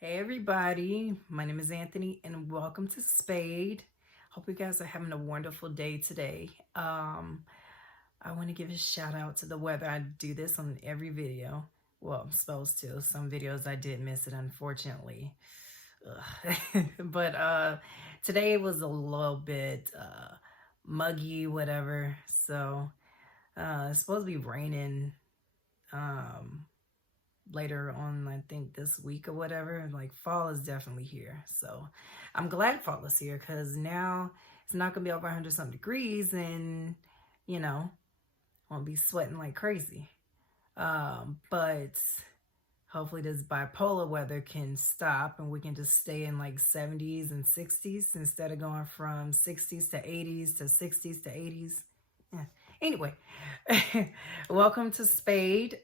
Hey everybody, my name is Anthony and welcome to SPADE. Hope you guys are having a wonderful day today. I want to give a shout out to the weather. I do this on every video. Well, I'm supposed to. Some videos I did miss it, unfortunately. But today was a little bit muggy, whatever. So it's supposed to be raining later on, I think this week or whatever. Like, fall is definitely here. So I'm glad fall is here because now it's not gonna be over 100 something degrees and won't be sweating like crazy. But hopefully this bipolar weather can stop and we can just stay in like 70s and 60s instead of going from 60s to 80s to 60s to 80s. Yeah. Anyway, welcome to SPADE.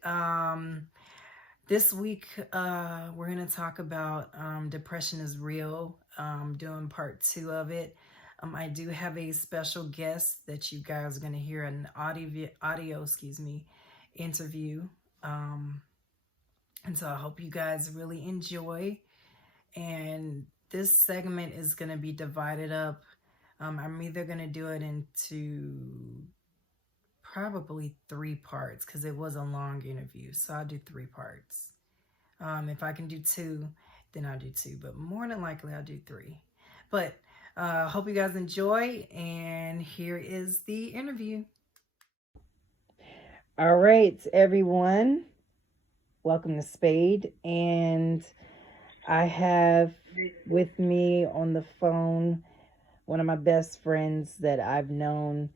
This week, we're going to talk about depression is real, doing part 2 of it. I do have a special guest that you guys are going to hear an audio interview. And so I hope you guys really enjoy. And this segment is going to be divided up. I'm either going to do it into probably 3 parts because it was a long interview. So I'll do 3 parts. If I can do 2, then I'll do 2. But more than likely, I'll do 3. But hope you guys enjoy. And here is the interview. All right, everyone. Welcome to SPADE. And I have with me on the phone one of my best friends that I've known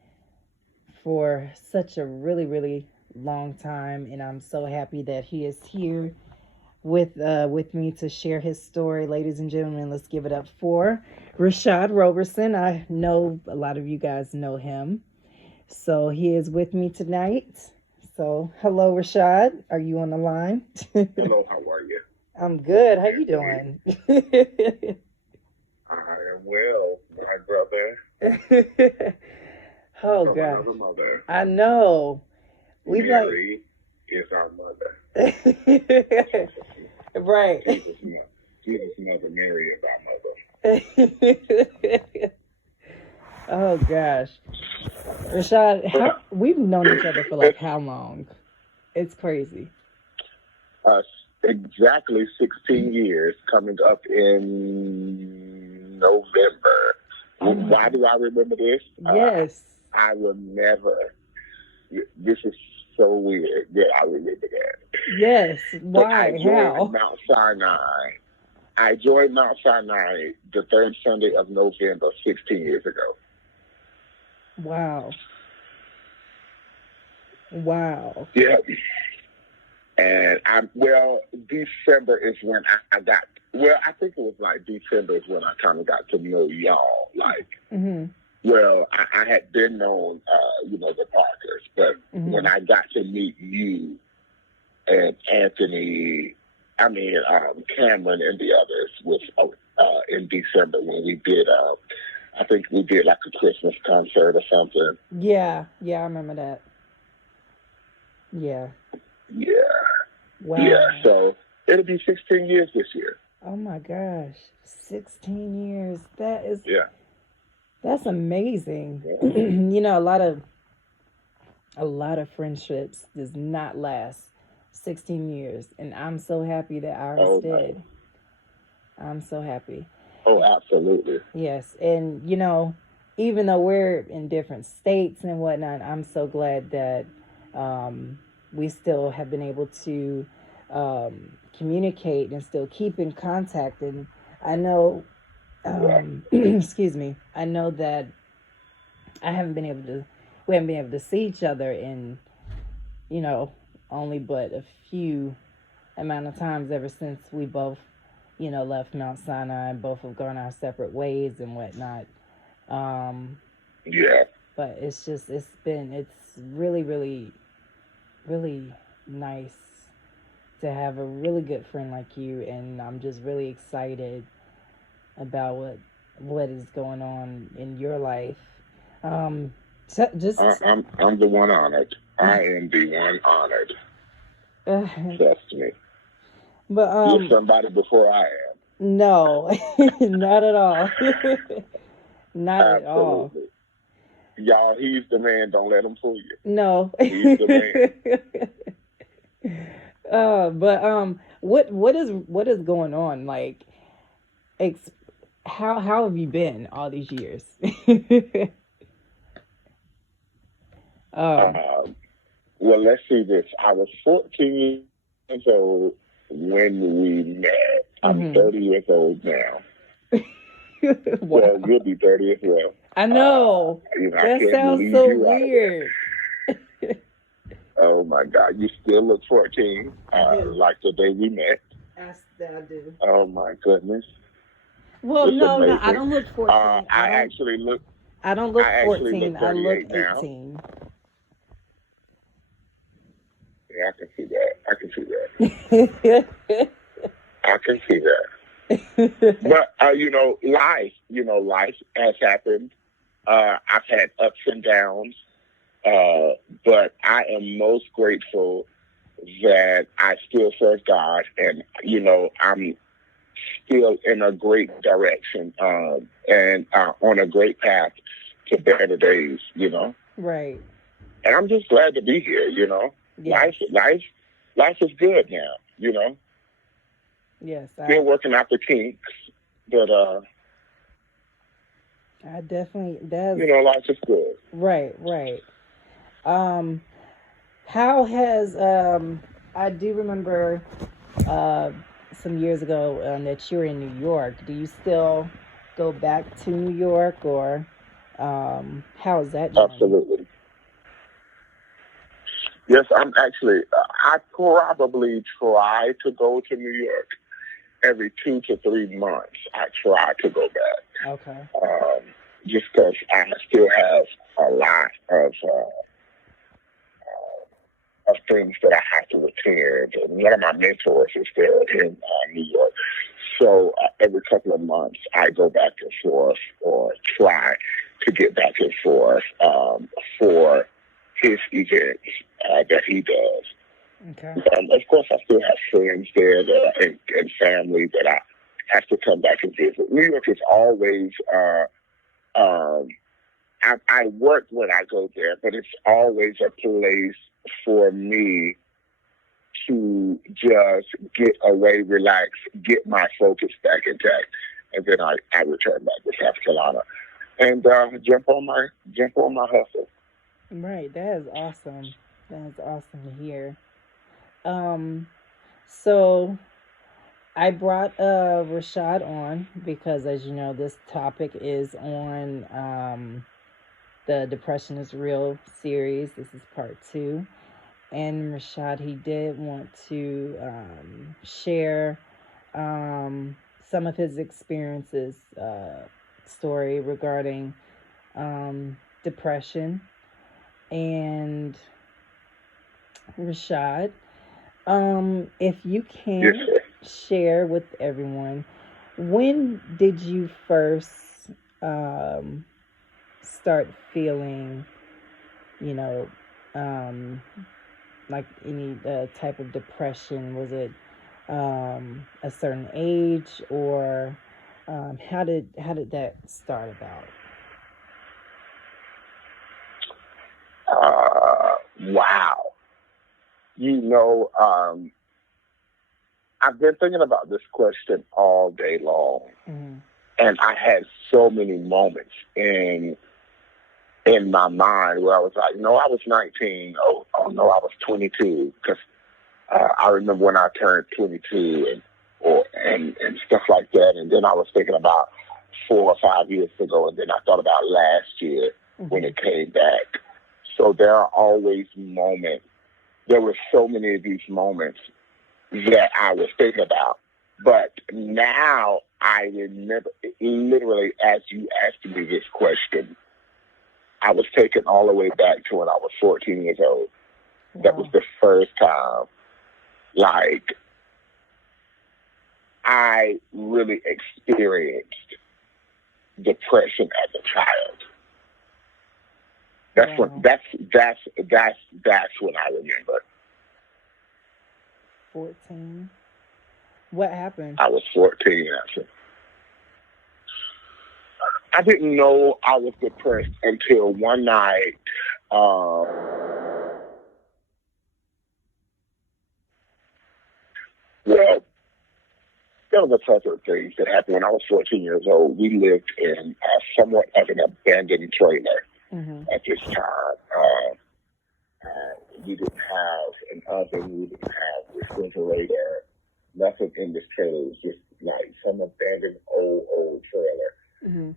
for such a really, really long time, and I'm so happy that he is here with me to share his story. Ladies and gentlemen, let's give it up for Rashad Roberson. I know a lot of you guys know him, so he is with me tonight. So hello, Rashad. Are you on the line? Hello, how are you? I'm good. How you doing? I am well, my brother. Oh, from gosh. another mother. I know. Mary is our mother. Right. Jesus' mother, Mary is our mother. Oh, gosh. Rashad, we've known each other for like how long? It's crazy. Exactly 16 years, coming up in November. Why do I remember this? Yes. I will never. This is so weird that I remember that. Yes. Why? How? Mount Sinai. I joined Mount Sinai the 3rd Sunday of November 16 years ago. Wow. Wow. Yeah. And December is when I got. Well, I think it was like December is when I kind of got to know y'all. Like, well, I had been known, the Parkers, but when I got to meet you and Anthony, Cameron and the others was in December when we did. I think we did like a Christmas concert or something. Yeah, I remember that. Yeah. Yeah. Wow. Yeah. So it'll be 16 years this year. Oh my gosh, 16 years. That's amazing. Yeah. A lot of friendships does not last 16 years, and I'm so happy that ours did. I'm so happy. Oh, absolutely. Yes, and even though we're in different states and whatnot, I'm so glad that we still have been able to communicate and still keep in contact. And I know, excuse me, I know that we haven't been able to see each other in, only but a few amount of times ever since we both, left Mount Sinai and both have gone our separate ways and whatnot. Yeah. But it's really, really, really nice to have a really good friend like you, and I'm just really excited about what is going on in your life. I'm the one honored. I am the one honored. Trust me. But you're somebody before I am. No, not at all. Not at all. Absolutely. Y'all, he's the man. Don't let him fool you. No. He's the man. But what is going on? Like, ex- how have you been all these years? um, Um, well, let's see this. I was 14 years old when we met. I'm mhm. 30 years old now. Well, Wow. you'll be 30 as well. I know. I That can't sounds leave so you out of that. weird. Oh my God, you still look 14, I do. like the day we met. I do. Oh my goodness, Well, it's no, no, I amazing. don't look 14. I don't look I actually 14. look I look 38 now. 18. Yeah, I can see that. I can see that. I can see that. But life has happened. I've had ups and downs, but I am most grateful that I still serve God, and I'm still in a great direction, and on a great path to better days. Right. And I'm just glad to be here. Yes. Life is good now. Yes. Still working out the kinks, but I definitely does. life is good. Right. Right. Um. How has I do remember uh some years ago that you were in New York. Do you still go back to New York, or how is that journey? Absolutely. Yes, I'm actually. I probably try to go to New York every 2 to 3 months. I try to go back, Okay. just because I still have a lot of things that I have to attend. And one of my mentors is there in New York. So every couple of months, I go back and forth or try to get back and forth for his events that he does. Okay. Of course, I still have friends there and family that I have to come back and visit. New York is always, I work when I go there, but it's always a place for me to just get away, relax, get my focus back intact, and then I return back to South Carolina and jump on my hustle. Right. That is awesome. That is awesome to hear. Um. So I brought Rashad on because, as you know, this topic is on the Depression is Real series. This is part 2. And Rashad, he did want to share some of his experiences, story regarding depression. And Rashad, if you Yes, can sir. share with everyone, when did you first um, start feeling, you know, um, like any type of depression? Was it a certain age, or how did that start about? Wow. I've been thinking about this question all day long, Mm-hmm. and I had so many moments in my mind where I was like, no, I was 19. Oh no, I was 22. Because I remember when I turned 22 and stuff like that. And then I was thinking about 4 or 5 years ago, and then I thought about last year when Mm-hmm. it came back. So there are always moments. There were so many of these moments that I was thinking about. But now I remember, literally, as you asked me this question, I was taken all the way back to when I was 14 years old. That was Wow. the first time, like, I really experienced depression as a child. That's what Wow. that's what I remember. 14. What happened? I was 14 actually. I didn't know I was depressed until one night. Well, there was a plethora of things that happened when I was 14 years old. We lived in somewhat of an abandoned trailer at this time. We didn't have an oven. We didn't have a refrigerator. Nothing in this trailer. It was just like some abandoned old trailer. And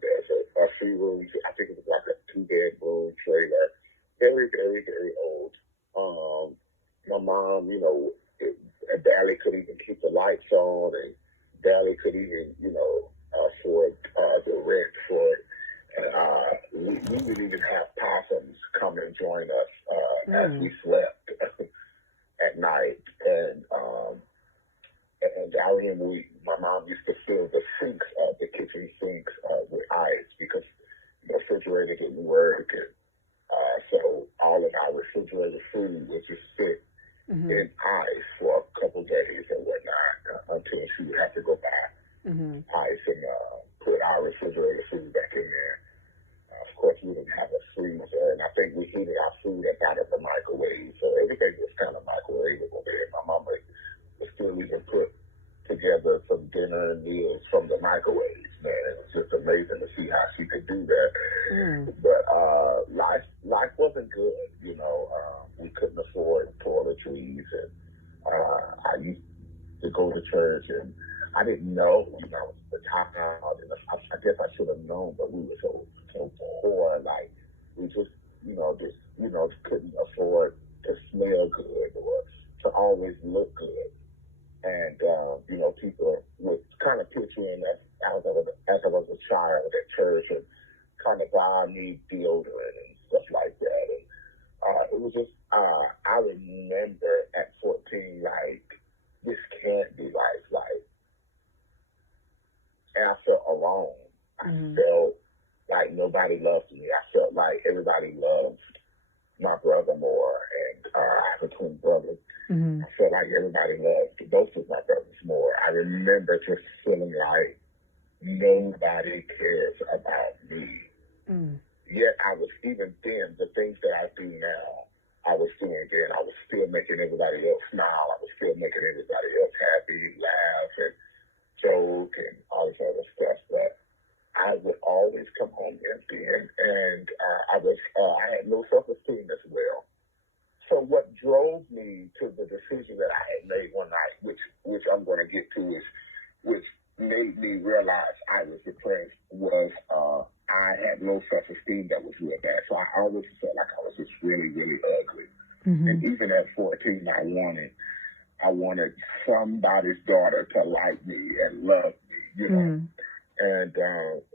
there's a few rooms. I think it was like a 2-bedroom trailer. Very, very, very old. My mom, barely could even keep the lights on, and barely could even, afford the rent for it. And we would even have possums come and join us as we slept at night. And I remember my mom used to fill the sinks, the kitchen sinks, with ice because the refrigerator didn't work. And so all of our refrigerated food would just sit in ice for a couple days and whatnot until she would have to go buy ice and put our refrigerated food back in there. Of course, we didn't have a freezer, and I think we heated our food up out of the microwave, so everything was kind of microwavable there. My mama would still even put together some dinner and meals from the microwaves, man. It was just amazing to see how she could do that. But life wasn't good, we couldn't afford toiletries, and I used to go to church, and I didn't know, the time. I guess I should have known, but we were so poor, like we just couldn't afford to smell good or to always look good. And, people would kind of picture in that as I was a child at church and kind of buy me deodorant and stuff like that. And it was just, I remember at 14, like, this can't be life. Like, and I felt alone. I felt like nobody loved me. I felt like everybody loved my brother more. And I have a twin brother. I felt like everybody loved both of my brothers more. I remember just feeling like nobody cares about me. Yet I was, even then, the things that I do now, I was doing then. I was still making everybody else smile. I was still making everybody else happy, laugh, and joke, and all this other stuff. But I would always come home empty, and I had no self-esteem as well. So what drove me to the decision that I had made one night, which I'm going to get to, is which made me realize I was depressed, was I had low self-esteem that was real bad. So I always felt like I was just really, really ugly. And even at 14, I wanted somebody's daughter to like me and love me, And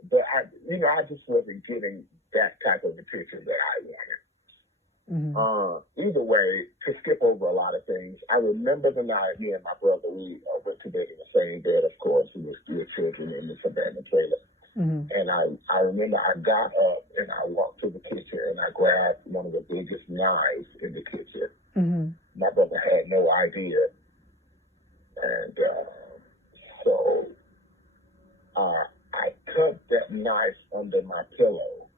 but I just wasn't getting that type of attention that I wanted. Either way, to skip over a lot of things, I remember the night me and my brother, we went to bed in the same bed, of course. We were still children in this abandoned trailer. And I remember I got up and I walked to the kitchen and I grabbed one of the biggest knives in the kitchen. My brother had no idea. And so I cut that knife under my pillow.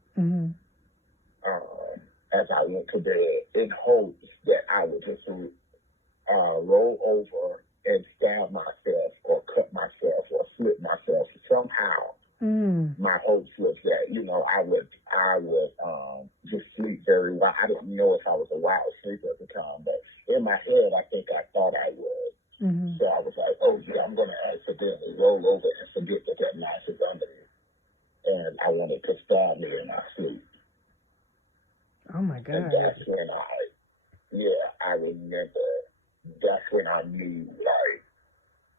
As I went to bed in hopes that I would just roll over and stab myself or cut myself or slit myself somehow. My hopes was that, I would just sleep very well. I didn't know if I was a wild sleeper at the time, but in my head, I think I thought I would. So I was like, oh yeah, I'm going to accidentally roll over and forget that knife is under me. And I wanted to stab me in my sleep. Oh my God. And that's when I remember, that's when I knew, like,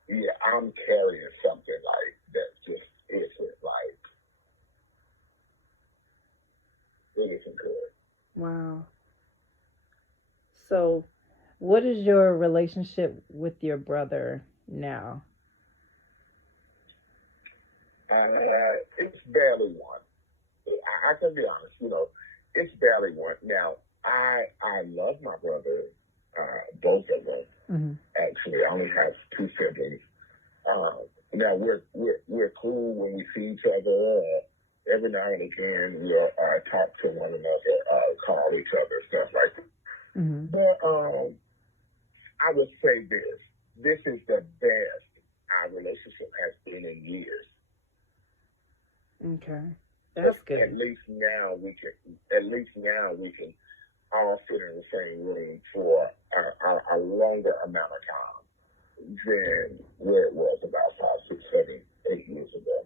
yeah, I'm carrying something like that just isn't like, it isn't good. Wow. So, what is your relationship with your brother now? It's barely one. I can be honest, it's barely one. Now, I love my brother, both of them, actually. I only have two siblings. Now we're cool when we see each other. Every now and again, we'll talk to one another, call each other, stuff like that. Mm-hmm. But I would say this: this is the best our relationship has been in years. Okay, that's good. At least now we can all sit in the same room for a longer amount of time than where it was about 5, 6, 7, 8 years ago.